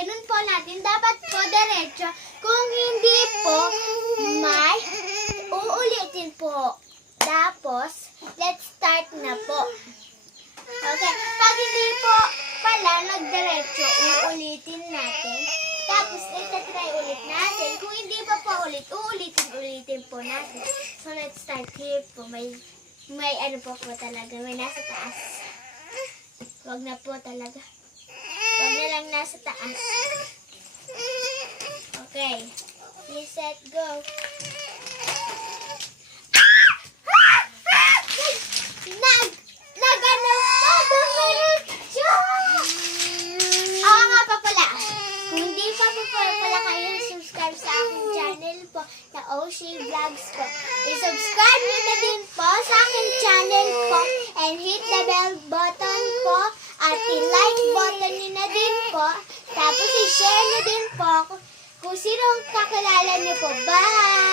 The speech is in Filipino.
ganun po natin. Dapat po diretso. Kung hindi po, may uulitin po. Tapos, let's start na po. Okay, pag hindi po pala nagdiretso, uulitin natin. Tapos, itatry ulit natin. Kung hindi pa po ulit, uulitin po natin. So, let's start here po. May ano po talaga. May nasa taas. Wag na po talaga. Wag na lang nasa taas. Okay. Reset, go. Sa aking channel po na Oshi Vlogs po. I-subscribe nyo na din po sa aking channel po and hit the bell button po at i-like button nyo na din po. Tapos i-share nyo din po kung sino ang kakilala nyo po. Bye!